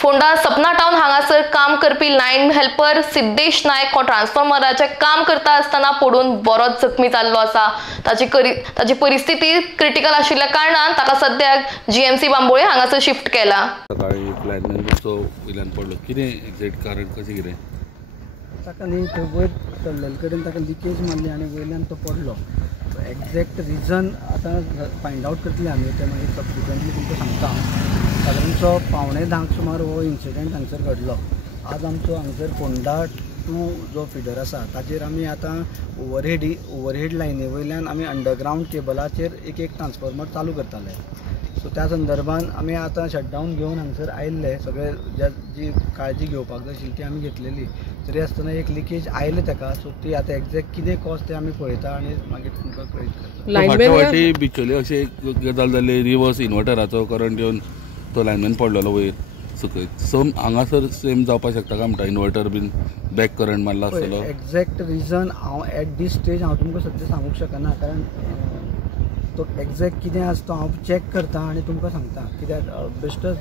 फोंडा सपना टाउन हांगासर काम करपी लायन हेल्पर सिद्धेश नायक हो ट्रान्सफॉर्मराचे काम करता आसतना पडून बरोच जखमी जाल्लो आसा। ताची परिस्थिती क्रिटिकल आशिल्ल्या कारणान ताका सद्याक जीएमसी बांबोळे हांगासर शिफ्ट केला। सकाळी फ्लायटमॅनचो वयल्यान पडलो, कितें एक्झॅक्ट कारण कशें कितें? ताका न्ही थंय वयर चडलेले कडेन ताका लिकेज मारली आनी वयल्यान तो पडलो। एक्झॅक्ट रिजन आतां फायंड आवट करतले आमी, ते मागीर सबसिक्वंटली तुमकां सांगता। सादारणसो 9:15 सुमार हो इन्सिडंट हांगसर घडलो। आज आमचो हांगसर फोंडा 2 जो फिडर आसा ताचेर आमी आतां ओवरहेड लायनी वयल्यान आमी अंडरग्रावंड केबलाचेर एक ट्रान्सफॉर्मर चालू करताले। सो त्या संदर्भान आमी आतां शटडावन घेवन हांगसर आयिल्ले, सगळे जी काळजी घेवपाक जाय आशिल्ली ती आमी घेतलेली। तरी आसतना एक लिकेज आयले ताका, सो ती आतां एक्झॅक्ट कितें कॉज ते आमी पळयता आनी मागीर तुमकां कळयता। फाटी बिचोले अशें गजाल जाली, रिवर्स इन्वर्टराचो करंट येवन तो लायनमॅन पडलेलो वयर सकयल। सम हांगासर सेम जावपाक शकता काय म्हणटा, इन्वर्टर बीन बॅक करंट मारला आसतलो? एक्झॅक्ट रिजन हांव एट दीस स्टेज हांव तुमकां सद्या सांगूंक शकना, कारण तो एक्झॅक्ट कितें आसा तो हांव चॅक करता आनी तुमकां सांगता। कित्याक बेश्टच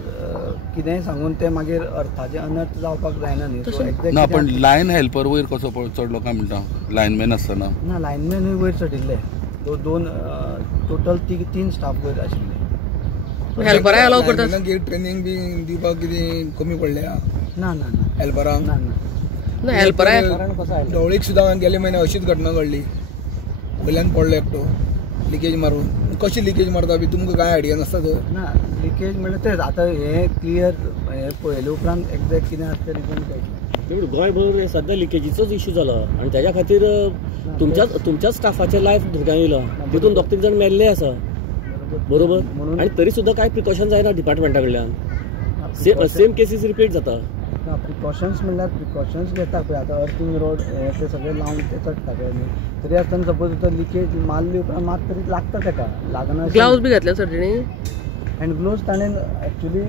कितेंय सांगून ते मागीर अर्थाचे अनर्थ जावपाक जायना न्ही। ना पण लायन हेल्पर वयर कसो चडलो काय म्हणटा, लायनमॅन आसतना? ना, लायनमॅनूय वयर चडिल्ले, दोन टोटल 3 स्टाफ वयर आशिल्ले। हेल्परांक अलाव करता ट्रेनिंग बी दिवपाक कितें कमी पडले? ना हेल्परांक ना, हेल्परांक ढवळीक सुद्दां गेले म्हयने अशीच घटना घडली, वयल्यान पडलो एकटो लिकेज मारून। कशी लिकेज मारता बी तुमकां काय आयडिया नासता तर? ना, लिकेज म्हणल्यार तेच आतां हे क्लियर हे पळयले उपरांत एक्झॅक्ट कितें आसा तें रिजन कळटलें। गोंयभर सध्या लिकेजीचोच इश्यू जाला आनी त्याच्या खातीर तुमच्याच स्टाफाचें लायफ धोक्यान येयला, तितून 2-3 जाण मेल्ले आसा, बरोबर? म्हणून आनी तरी सुद्दां कांय प्रिकॉशन जायना डिपार्टमेंटा कडल्यान, सेम केसीस रिपीट जाता। प्रिकॉशन्स म्हणल्यार प्रिकॉशन्स घेता पळय, आतां अर्थिंग रोड ते सगळे लावन ते चडटा पळय न्ही, तरी आसतना सपोज तो लिकेज मारली उपरांत मात तरी लागता ताका, लागना। ग्लावज बी घातल्या सर्जनी हँड ग्लोव्ज ताणें एक्चुली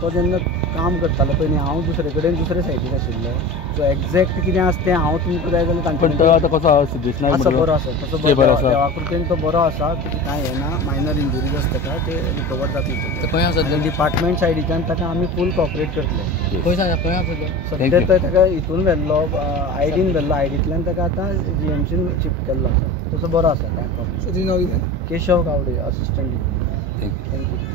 तो जेन्ना काम करतालो पळय न्ही, हांव दुसरे कडेन दुसरे सायडीक आशिल्लो, सो एक्झॅक्ट कितें आसा तें हांव तुमकां जाय जाल्यार तांचे पण तो आतां कसो आसा सिद्धेश नायक? आसा, बरो आसा, तसो बरो आसा, देवा कृपेन तो बरो आसा, कांय हें ना, मायनर इंजुरीज आसा ताका, ते रिकवर जातले। खंय आसा डिपार्टमेंट सायडीच्यान ताका आमी फूल कॉपरेट करतले। खंय आसा सद्या तो ताका हितून व्हेल्लो, आयडीन व्हेल्लो, आयडींतल्यान ताका आतां जीएमसीन शिफ्ट केल्लो आसा, तसो बरो आसा। केशव गावडे, असिस्टंट। थँक्यू।